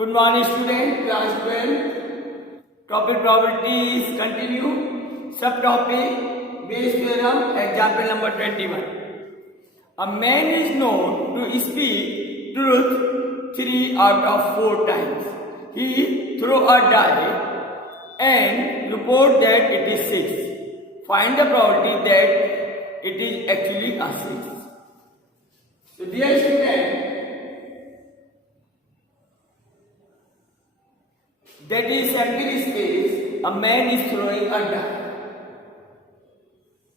Good morning student, class 12. Topic probabilities continue. Subtopic base theorem, example number 21. A man is known to speak truth 3 out of 4 times. He throw a die and report that it is 6. Find the probability that it is actually a 6. So dear student, that is sample space, a man is throwing a die.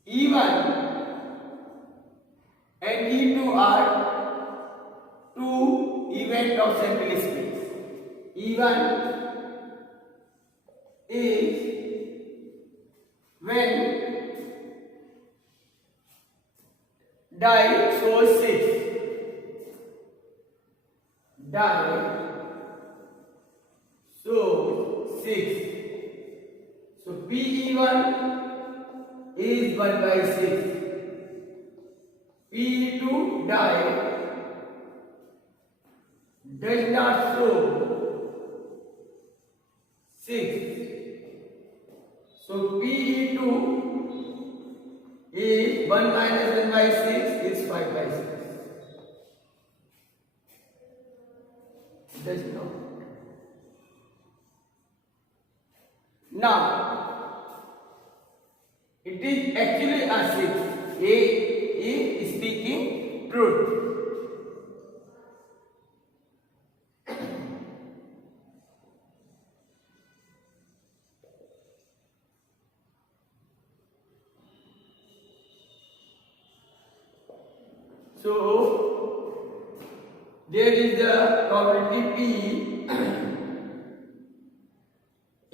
E1 and E2 are two events of sample space. E1 is when die shows 6. Die so 6. So PE1 is 1 by 6. PE2 die does not show 6. So PE2 is 1 minus 1 by 6 is 5 by 6. Does not. Now, it is actually a 6. A is speaking truth. So, there is the probability P.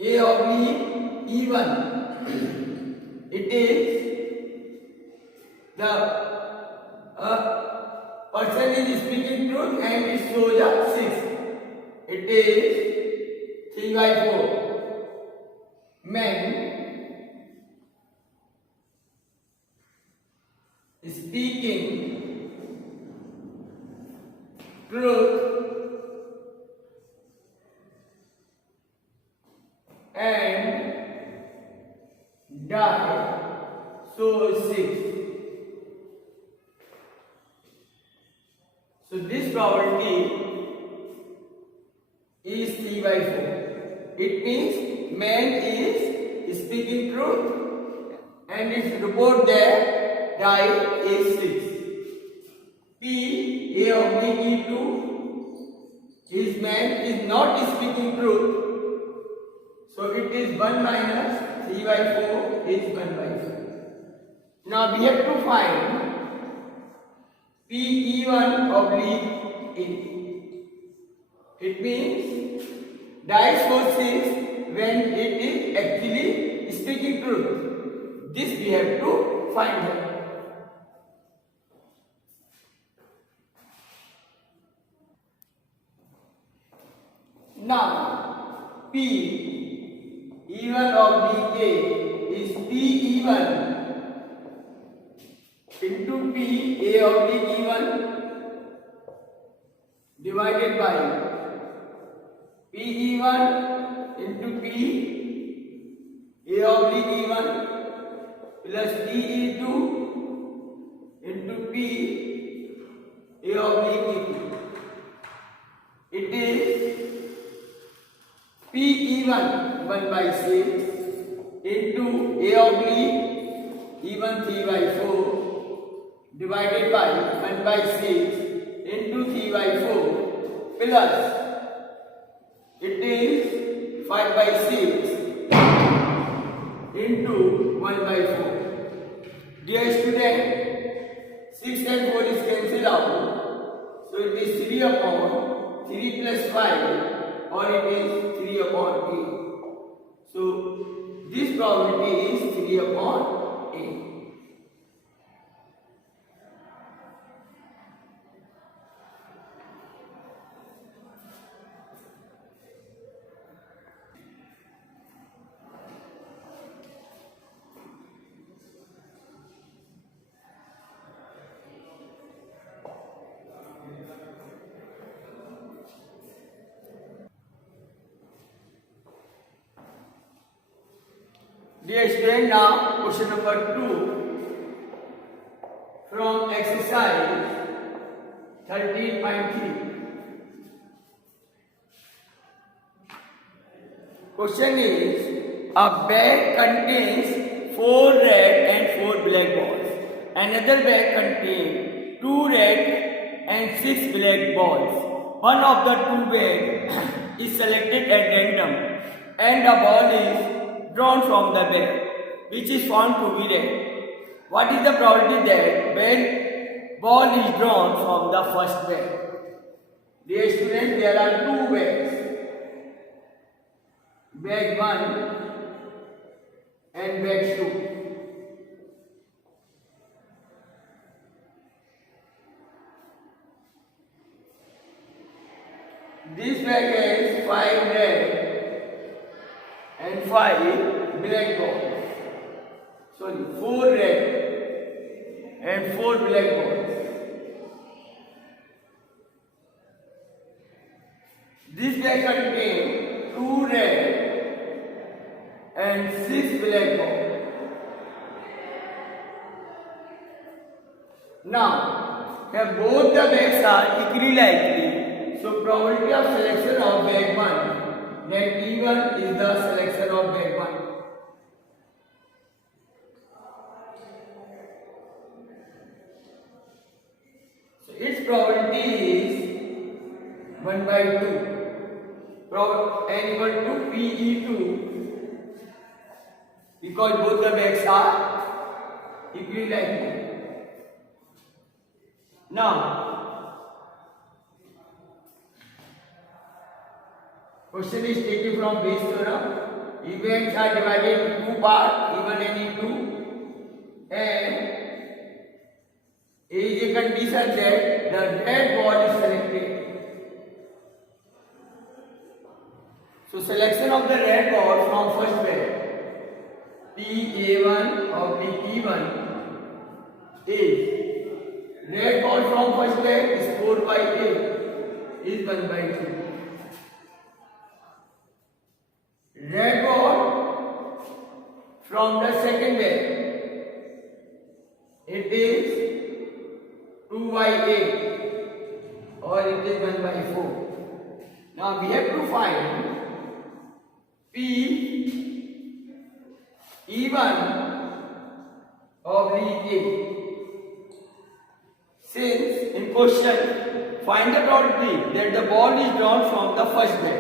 A oblique E1, it is the person is speaking truth and it shows up 6. It is 3 by 4. Man speaking truth and die so 6. So this probability is 3 by 4. It means man is speaking truth and its report there die is 6. P A oblique E2 is man is not speaking truth. So it is 1 minus 3 by 4 is 1 by 4. Now we have to find PE1 oblique A. It means die shows 6 when it is actually speaking truth. This we have to find out. Now P E1 oblique A is PE1 into P A oblique E1 divided by PE1 into P A oblique E1 plus PE2 into P A oblique E2. It is PE1 1 by 6 into A oblique E1 3 by 4 divided by 1 by 6 into 3 by 4 plus it is 5 by 6 into 1 by 4. Dear student, 6 and 4 is cancelled out. So it is 3 upon 3 plus 5 or it is 3 upon 8. So this probability is 3 upon 8. Dear student, now question number 2 from exercise 13.3. Question is, a bag contains 4 red and 4 black balls. Another bag contains 2 red and 6 black balls. One of the 2 bags is selected at random and a ball is drawn from the bag which is found to be red. What is the probability that ball is drawn from the first bag? Dear student, there are 2 bags. Bag 1 and bag 2. This bag has 5 red and 5 black balls. Sorry, 4 red and 4 black balls. This bag contains 2 red and 6 black balls. Now, here both the bags are equally likely. So, probability of selection of bag 1, that E1 is the selection of bag 1. So, its probability is 1 by 2. N equal to PE2, because both the bags are equally likely. Now, question is taken from Bayes theorem. Events are divided into 2 parts, E1 and E2, and there is a condition that the red ball is selected. So, selection of the red ball from first bag, PA1 or PE1 is, red ball from first bag is 4 by 8, is 1 by 2. Red ball from the second bag, it is 2 by 8 or it is 1 by 4. Now we have to find PE1 oblique A. Since in question, find the probability that the ball is drawn from the first bag.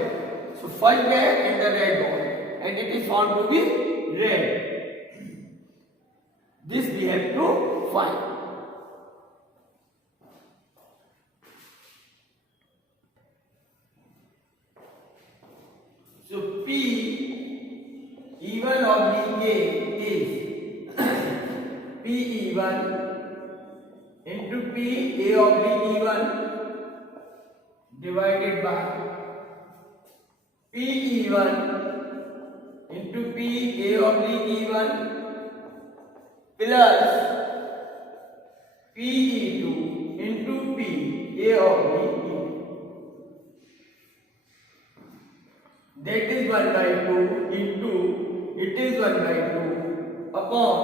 So first bag and the red ball, and it is found to be red. This we have to find. So PE1 oblique A is PE1 into PA oblique E1 divided by PE1 into PA oblique E1 plus PE2 into PA oblique E2. That is 1 by 2 into, it is 1 by 2 upon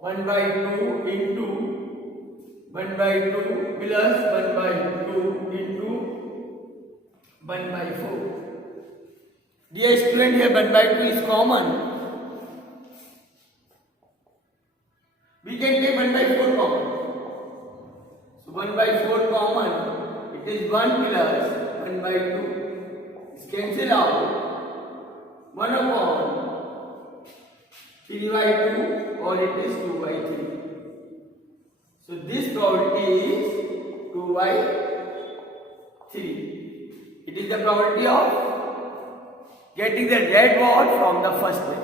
1 by 2 into 1 by 2 plus 1 by 2 into 1 by 4. Dear student, here 1 by 2 is common. We can take 1 by 4 common. So 1 by 4 common, it is 1 plus 1 by 2. It's cancel out. 1 upon 3 by 2 or it is 2 by 3. So this probability is 2 by 3. It is the probability of getting the red ball from the first bag.